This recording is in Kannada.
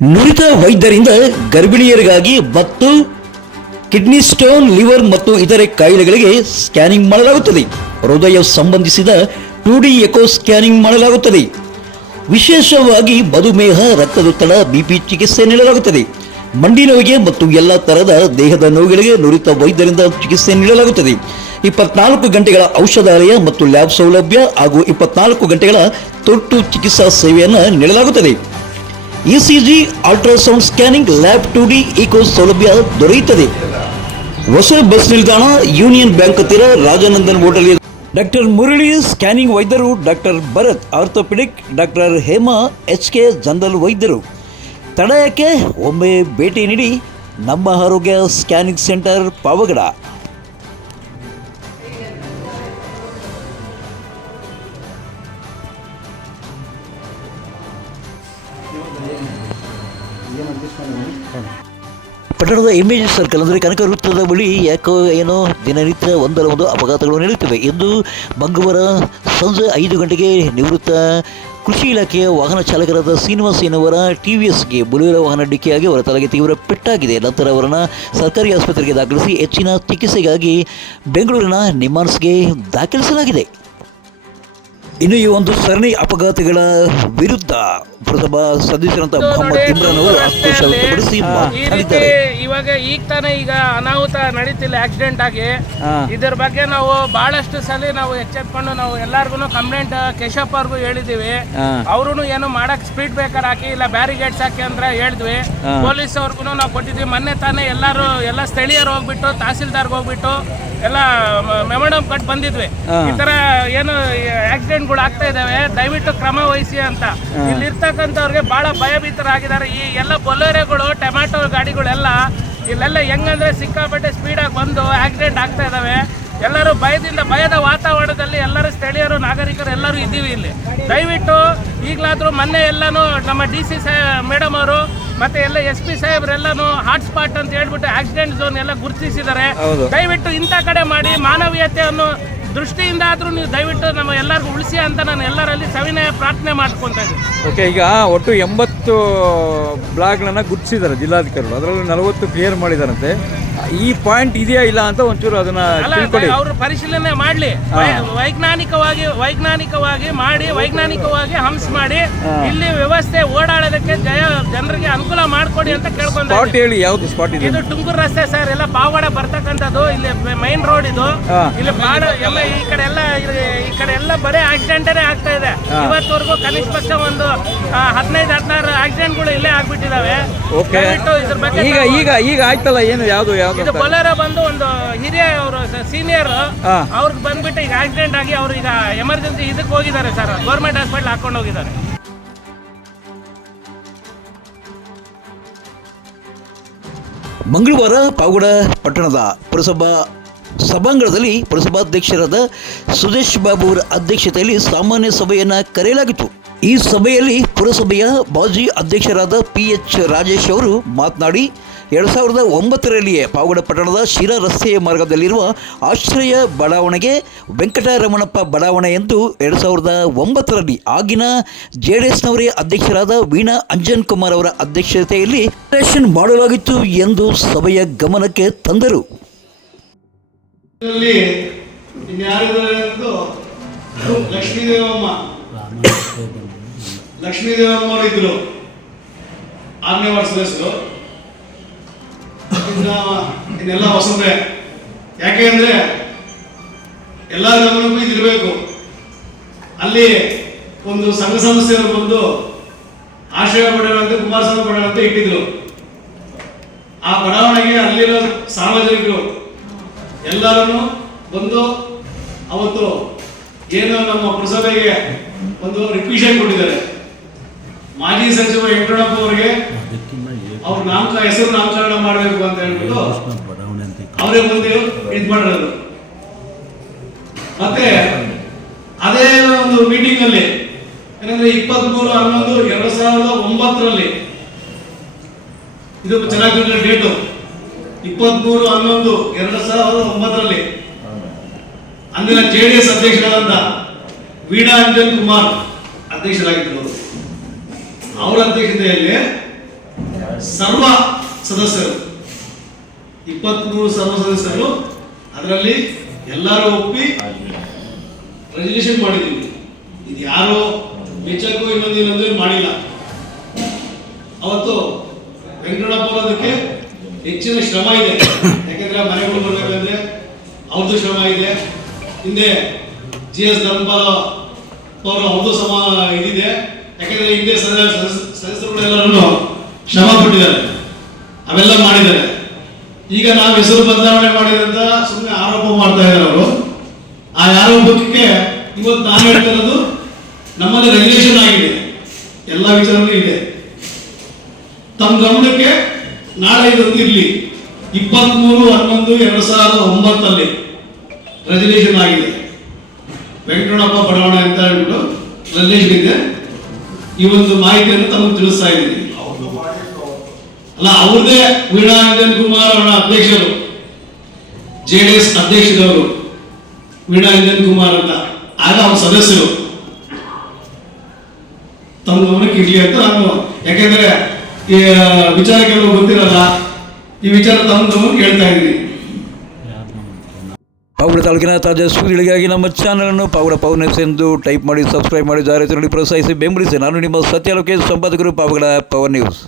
ನುರಿತ ವೈದ್ಯರಿಂದ ಗರ್ಭಿಣಿಯರಿಗಾಗಿ ಮತ್ತು ಕಿಡ್ನಿ ಸ್ಟೋನ್, ಲಿವರ್ ಮತ್ತು ಇತರೆ ಕಾಯಿಲೆಗಳಿಗೆ ಸ್ಕ್ಯಾನಿಂಗ್ ಮಾಡಲಾಗುತ್ತದೆ. ಹೃದಯ ಸಂಬಂಧಿಸಿದ 2D ಎಕೋ ಸ್ಕ್ಯಾನಿಂಗ್ ಮಾಡಲಾಗುತ್ತದೆ. ವಿಶೇಷವಾಗಿ ಮಧುಮೇಹ, ರಕ್ತದೊತ್ತಡ, ಬಿಪಿ ಚಿಕಿತ್ಸೆ ನೀಡಲಾಗುತ್ತದೆ. ಮಂಡಿ ನೋವಿಗೆ ಮತ್ತು ಎಲ್ಲ ತರಹದ ದೇಹದ ನೋವುಗಳಿಗೆ ನುರಿತ ವೈದ್ಯರಿಂದ ಚಿಕಿತ್ಸೆ ನೀಡಲಾಗುತ್ತದೆ. 24 ಗಂಟೆಗಳ ಔಷಧಾಲಯ ಮತ್ತು ಲ್ಯಾಬ್ ಸೌಲಭ್ಯ ಹಾಗೂ 24 ಗಂಟೆಗಳ ತುರ್ತು ಚಿಕಿತ್ಸಾ ಸೇವೆಯನ್ನು ನೀಡಲಾಗುತ್ತದೆ. ECG, ultrasound scanning, lab 2D echo ಸೌಲಭ್ಯ ದೊರೆಯುತ್ತದೆ. ಹೊಸ ಬಸ್ ನಿಲ್ದಾಣ, ಯೂನಿಯನ್ ಬ್ಯಾಂಕ್ ಹತ್ತಿರ, Rajanandan hotel. Doctor Murali scanning ವೈದ್ಯರು, doctor Bharath orthopaedic, doctor Hema HK general ವೈದ್ಯರು. ತಡೆಯಕ್ಕೆ ಒಮ್ಮೆ ಭೇಟಿ ನೀಡಿ. ನಮ್ಮ ಆರೋಗ್ಯ ಸ್ಕ್ಯಾನಿಂಗ್ ಸೆಂಟರ್, ಪಾವಗಡ. ಪಟ್ಟಣದ MAG ಸರ್ಕಲ್ ಅಂದರೆ ಕನಕ ವೃತ್ತದ ಬಳಿ ಯಾಕೋ ಏನೋ ದಿನನಿತ್ಯ ಒಂದಲ್ಲ ಒಂದು ಅಪಘಾತಗಳು ನಡೆಯುತ್ತವೆ ಎಂದು ಮಂಗಳವಾರ ಸಂಜೆ 5 ಗಂಟೆಗೆ ನಿವೃತ್ತ ಕೃಷಿ ಇಲಾಖೆಯ ವಾಹನ ಚಾಲಕರಾದ ಶ್ರೀನಿವಾಸ್ ಎನ್ನುವರ TVSಗೆ ಬುಲೆರೋ ವಾಹನ ಡಿಕ್ಕಿಯಾಗಿ ಅವರ ತಲೆಗೆ ತೀವ್ರ ಪೆಟ್ಟಾಗಿದೆ. ನಂತರ ಅವರನ್ನು ಸರ್ಕಾರಿ ಆಸ್ಪತ್ರೆಗೆ ದಾಖಲಿಸಿ ಹೆಚ್ಚಿನ ಚಿಕಿತ್ಸೆಗಾಗಿ ಬೆಂಗಳೂರಿನ ನಿಮ್ಹಾನ್ಸ್ಗೆ ದಾಖಲಿಸಲಾಗಿದೆ. ಇನ್ನು ಈ ಒಂದು ಸರಣಿ ಅಪಘಾತಗಳ ವಿರುದ್ಧ ಪುರಸಭಾ ಸದಸ್ಯರಂತ ಮೊಹಮ್ಮದ್ ಇಮ್ರಾನ್ ಅವರು ಆಕ್ರೋಶ ವ್ಯಕ್ತಪಡಿಸಿ ಮಾತನಾಡಿದ್ದಾರೆ. ಇವಾಗ ಈಗ ಅನಾಹುತ ನಡೀತಿಲ್ಲ, ಆಕ್ಸಿಡೆಂಟ್ ಆಗಿ. ಇದರ ಬಗ್ಗೆ ನಾವು ಬಹಳಷ್ಟು ಸಲ ನಾವು ಎಚ್ಚೆತ್ಕೊಂಡು ನಾವು ಎಲ್ಲಾರ್ಗು ಕಂಪ್ಲೇಂಟ್ ಕೇಶಪ್ಪ ಅವ್ರಿಗೂ ಹೇಳಿದೀವಿ. ಅವ್ರು ಏನು ಮಾಡಕ್ ಸ್ಪೀಡ್ ಬ್ರೇಕರ್ ಹಾಕಿ ಇಲ್ಲ ಬ್ಯಾರಿಗೇಡ್ಸ್ ಹಾಕಿ ಅಂದ್ರೆ ಹೇಳಿದ್ವಿ. ಪೊಲೀಸ್ ಅವ್ರಿಗೂ ನಾವು ಕೊಟ್ಟಿದ್ವಿ. ಮೊನ್ನೆ ತಾನೇ ಎಲ್ಲ ಸ್ಥಳೀಯರು ಹೋಗ್ಬಿಟ್ಟು ತಹಸೀಲ್ದಾರ್ಗೆ ಹೋಗ್ಬಿಟ್ಟು ಎಲ್ಲ ಮೆಮೊರಂ ಕಟ್ ಬಂದಿದ್ವಿ. ಈ ತರ ಏನು ಆಕ್ಸಿಡೆಂಟ್ಗಳು ಆಗ್ತಾ ಇದಾವೆ, ದಯವಿಟ್ಟು ಕ್ರಮ ವಹಿಸಿ ಅಂತ. ಇಲ್ಲಿ ಇರ್ತಕ್ಕಂಥವ್ರಿಗೆ ಬಹಳ ಭಯಭೀತರಾಗಿದ್ದಾರೆ. ಈ ಎಲ್ಲ ಬೊಲೆರೋಗಳು, ಟೊಮ್ಯಾಟೊ ಗಾಡಿಗಳೆಲ್ಲ ಇಲ್ಲೆಲ್ಲ ಹೆಂಗಂದ್ರೆ ಸಿಕ್ಕಾಪಟ್ಟೆ ಸ್ಪೀಡಾಗಿ ಬಂದು ಆಕ್ಸಿಡೆಂಟ್ ಆಗ್ತಾ ಇದಾವೆ. ಎಲ್ಲರೂ ಭಯದ ವಾತಾವರಣದಲ್ಲಿ ಎಲ್ಲರೂ ಸ್ಥಳೀಯರು, ನಾಗರಿಕರು ಎಲ್ಲರೂ ಇದ್ದೀವಿ ಇಲ್ಲಿ. ದಯವಿಟ್ಟು ಈಗಲಾದರೂ ಮೊನ್ನೆ ಎಲ್ಲನೂ ನಮ್ಮ DC ಮೇಡಮ್ ಅವರು ಮತ್ತೆ ಎಲ್ಲ SP ಸಾಹೇಬ್ರೆಲ್ಲಾನು ಹಾಟ್ಸ್ಪಾಟ್ ಅಂತ ಹೇಳ್ಬಿಟ್ಟು ಆಕ್ಸಿಡೆಂಟ್ ಝೋನ್ ಎಲ್ಲ ಗುರುತಿಸಿದ್ದಾರೆ. ದಯವಿಟ್ಟು ಇಂಥ ಕಡೆ ಮಾಡಿ ಮಾನವೀಯತೆಯನ್ನು ದೃಷ್ಟಿಯಿಂದ ಆದ್ರೂ ನೀವು ದಯವಿಟ್ಟು ನಮ್ಮ ಎಲ್ಲರಿಗೂ ಉಳಿಸಿ ಅಂತ ನಾನು ಎಲ್ಲರಲ್ಲಿ ಸವಿನಯ ಪ್ರಾರ್ಥನೆ ಮಾಡ್ಕೊಂತ ಇದ್ದೀನಿ. ಓಕೆ, ಈಗ ಒಟ್ಟು 80 ಬ್ಲಾಕ್ಗಳನ್ನು ಗುರುತಿಸಿದ್ದಾರೆ ಜಿಲ್ಲಾಧಿಕಾರಿಗಳು. ಅದರಲ್ಲಿ 40 ಕ್ಲಿಯರ್ ಮಾಡಿದಾರಂತೆ. ಈ ಪಾಯಿಂಟ್ ಇದೆಯಾ ಇಲ್ಲ ಅಂತ ಒಂಚೂರು ಅದನ್ನ ಅವರು ಪರಿಶೀಲನೆ ಮಾಡಲಿ, ವೈಜ್ಞಾನಿಕವಾಗಿ ಮಾಡಿ, ವೈಜ್ಞಾನಿಕವಾಗಿ ಹಂಸ ಮಾಡಿ ಇಲ್ಲಿ ವ್ಯವಸ್ಥೆ ಓಡಾಡೋದಕ್ಕೆ ಜನರಿಗೆ ಅನುಕೂಲ ಮಾಡಿಕೊಡಿ ಅಂತ ಕೇಳ್ಕೊಂಡು. ಸ್ಪಾಟ್ ಹೇಳಿ, ಯಾವ್ದು ಸ್ಪಾಟ್ ಇದೆ? ಇದು ತುಮಕೂರು ರಸ್ತೆ ಸರ್, ಎಲ್ಲ ಪಾವಗಡ ಬರ್ತಕ್ಕಂಥದ್ದು. ಇಲ್ಲಿ ಮೈನ್ ರೋಡ್ ಇದು. ಇಲ್ಲಿ ಬಾಡ ಎಲ್ಲ ಈ ಕಡೆ ಎಲ್ಲ ಬರೀ ಆಕ್ಸಿಡೆಂಟೇ ಆಗ್ತಾ ಇದೆ. ಇವತ್ತವರೆಗೂ ಕನಿಷ್ಠ ಪಕ್ಷ ಒಂದು 15-16 ಆಕ್ಸಿಡೆಂಟ್ಗಳು ಇಲ್ಲೇ ಆಗ್ಬಿಟ್ಟಿದಾವೆ. ಇದ್ರ ಬಗ್ಗೆ ಈಗ ಆಯ್ತಲ್ಲ, ಏನು ಯಾವ್ದು ಇದು ಬೊಲೆರೋ ಬಂದು ಒಂದು ಹಿರಿಯ ಅವರು ಸೀನಿಯರ್ ಅವ್ರಿಗೆ ಬಂದ್ಬಿಟ್ಟು ಈಗ ಆಕ್ಸಿಡೆಂಟ್ ಆಗಿ ಅವ್ರು ಈಗ ಎಮರ್ಜೆನ್ಸಿ ಇದಕ್ಕೆ ಹೋಗಿದ್ದಾರೆ ಸರ್, ಗೌರ್ಮೆಂಟ್ ಹಾಸ್ಪಿಟಲ್ ಹಾಕೊಂಡು ಹೋಗಿದ್ದಾರೆ. ಮಂಗಳವಾರ ಪಾವಗಡ ಪಟ್ಟಣದ ಪುರಸಭಾ ಸಭಾಂಗಣದಲ್ಲಿ ಪುರಸಭಾಧ್ಯಕ್ಷರಾದ ಸುದೇಶ್ ಬಾಬು ಅವರ ಅಧ್ಯಕ್ಷತೆಯಲ್ಲಿ ಸಾಮಾನ್ಯ ಸಭೆಯನ್ನು ಕರೆಯಲಾಗಿತ್ತು. ಈ ಸಭೆಯಲ್ಲಿ ಪುರಸಭೆಯ ಮಾಜಿ ಅಧ್ಯಕ್ಷರಾದ PH ರಾಜೇಶ್ ಅವರು ಮಾತನಾಡಿ 2009ರಲ್ಲಿಯೇ ಪಾವಗಡ ಪಟ್ಟಣದ ಶಿರಾ ರಸ್ತೆಯ ಮಾರ್ಗದಲ್ಲಿರುವ ಆಶ್ರಯ ಬಡಾವಣೆಗೆ ವೆಂಕಟರಮಣಪ್ಪ ಬಡಾವಣೆ ಎಂದು 2009ರಲ್ಲಿ ಆಗಿನ JDSನವರೇ ಅಧ್ಯಕ್ಷರಾದ ವೀಣಾ ಅಂಜನ್ ಕುಮಾರ್ ಅವರ ಅಧ್ಯಕ್ಷತೆಯಲ್ಲಿ ಮಾಡಲಾಗಿತ್ತು ಎಂದು ಸಭೆಯ ಗಮನಕ್ಕೆ ತಂದರು. ಲಕ್ಷ್ಮೀದೇವಮ್ಮ ಇದ್ರು 6ನೇ ವಾರ್ಡ್ ಸದಸ್ಯರು. ಇನ್ನೆಲ್ಲ ಹೊಸಬೆ. ಯಾಕೆ ಅಂದ್ರೆ ಎಲ್ಲರ ಗಮನಕ್ಕೂ ಇದಿರಬೇಕು. ಅಲ್ಲಿ ಒಂದು ಸಂಘ ಸಂಸ್ಥೆಯವರು ಬಂದು ಆಶ್ರಯ ಬಡಾವಣೆ ಅಂತ ಕುಮಾರಸ್ವಾಮಿ ಬಡಾವಣೆ ಅಂತ ಇಟ್ಟಿದ್ರು. ಆ ಬಡಾವಣೆಗೆ ಅಲ್ಲಿರೋ ಸಾರ್ವಜನಿಕರು ಎಲ್ಲರೂ ಬಂದು ಅವತ್ತು ಏನು ನಮ್ಮ ಪುರಸಭೆಗೆ ಒಂದು ರಿಕ್ವಿಷನ್ ಕೊಟ್ಟಿದ್ದಾರೆ. ಮಾಜಿ ಸಚಿವ ವೆಂಕಟರಮಣಪ್ಪ ಅವರಿಗೆ ಅವ್ರ ಹೆಸರು ನಾಮಕರಣ ಮಾಡಬೇಕು ಅಂತ ಹೇಳ್ಬಿಟ್ಟು ಅವರೇ ಬಂದು ಇದು ಮಾಡಿರೋದು. ಮತ್ತೆ ಅದೇ ಒಂದು ಮೀಟಿಂಗ್ ಅಲ್ಲಿ ಏನಂದ್ರೆ 23/11/2009 ಇದು ಚೆನ್ನಾಗಿ ಡೇಟು 23/11/2009 ಅಂದಿನ JDS ಅಧ್ಯಕ್ಷರಾದಂತ ವೀಣಾ ಅಂಜನ್ ಕುಮಾರ್ ಅಧ್ಯಕ್ಷರಾಗಿದ್ದರು. ಅವರ ಅಧ್ಯಕ್ಷತೆಯಲ್ಲಿ ಸರ್ವ ಸದಸ್ಯರು 23 ಸರ್ವ ಸದಸ್ಯರು ಅದರಲ್ಲಿ ಎಲ್ಲರೂ ಒಪ್ಪಿ ರೆಸಲ್ಯೂಷನ್ ಮಾಡಿದ್ದೀವಿ. ಇದು ಯಾರೋ ವೆಚ್ಚಕ್ಕೂ ಇನ್ನೊಂದು ಮಾಡಿಲ್ಲ. ಅವತ್ತು ವೆಂಕಟಪ್ಪ ಅದಕ್ಕೆ ಹೆಚ್ಚಿನ ಶ್ರಮ ಇದೆ. ಯಾಕೆಂದ್ರೆ ಮನೆಗಳು ಬರ್ಬೇಕಂದ್ರೆ ಅವ್ರದ್ದು ಶ್ರಮ ಇದೆ. ಹಿಂದೆ GS ಧರ್ಮಪಾಲ ಅವರು ಅವ್ರದ್ದು ಇದಿದೆ. ಯಾಕೆಂದ್ರೆ ಹಿಂದೆ ಸದಸ್ಯರುಗಳೆಲ್ಲರೂ ಶ್ರಮ ಪಟ್ಟಿದ್ದಾರೆ, ಅವೆಲ್ಲ ಮಾಡಿದ್ದಾರೆ. ಈಗ ನಾವು ಹೆಸರು ಬದಲಾವಣೆ ಮಾಡಿದಂತ ಸುಮ್ಮನೆ ಆರೋಪ ಮಾಡ್ತಾ ಇದ್ದಾರೆ ಅವರು. ಆ ಆರೋಪಕ್ಕೆ ಇವತ್ತು ನಾನು ಹೇಳ್ತಾ ಇರೋದು, ನಮ್ಮಲ್ಲಿ ರೆಗ್ಯುಲೇಷನ್ ಆಗಿದೆ, ಎಲ್ಲ ವಿಚಾರನೂ ಇದೆ. ತಮ್ಮ ಗಮನಕ್ಕೆ ನಾಳೆ ಇದೊಂದು ಇರಲಿ. 23/11/2009 ರೆಸಲ್ಯೂಷನ್ ಆಗಿದೆ. ವೆಂಕಟರಮಣಪ್ಪ ಬಡಾವಣೆ ಅಂತ ಹೇಳ್ಬಿಟ್ಟು ರೆಸಲ್ಯೂಷನ್ ಇದೆ. ಈ ಒಂದು ಮಾಹಿತಿಯನ್ನು ತಮಗೆ ತಿಳಿಸ್ತಾ ಇದ್ದೀನಿ. ಅಲ್ಲ, ಅವ್ರದೇ ವೀಣಾ ಇಂಜನ್ ಕುಮಾರ್ ಅವರ ಅಧ್ಯಕ್ಷರು, JDS ಅಧ್ಯಕ್ಷರವರು ವೀಣಾ ಇಂಜನ್ ಕುಮಾರ್ ಅಂತ, ಆಗ ಅವ್ರ ಸದಸ್ಯರು. ತಮ್ಮ ಗಮನಕ್ಕೆ ಇರ್ಲಿ ಅಂತ ನಾನು, ಯಾಕೆಂದ್ರೆ ಈ ವಿಚಾರ ಕೆಲವು ಗೊತ್ತಿರಲ್ಲ, ಈ ವಿಚಾರ ತಮ್ಮ ಗಮನಕ್ಕೆ ಹೇಳ್ತಾ ಇದ್ದೀನಿ. ಪಾವಗಡ ತಾಲೂಕಿನ ತಾಜಾ ಸುದ್ದಿಗಳಿಗಾಗಿ ನಮ್ಮ ಚಾನಲನ್ನು ಪಾವಗಡ ಪವರ್ ನ್ಯೂಸ್ ಎಂದು ಟೈಪ್ ಮಾಡಿ, ಸಬ್ಸ್ಕ್ರೈಬ್ ಮಾಡಿ, ಜಾಹೀರಾತು ನೋಡಿ ಪ್ರೋತ್ಸಾಹಿಸಿ ಬೆಂಬಲಿಸಿ. ನಾನು ನಿಮ್ಮ ಸತ್ಯ ಲೋಕೇಶ್, ಸಂಪಾದಕರು, ಪಾವಗಡ ಪವರ್ ನ್ಯೂಸ್.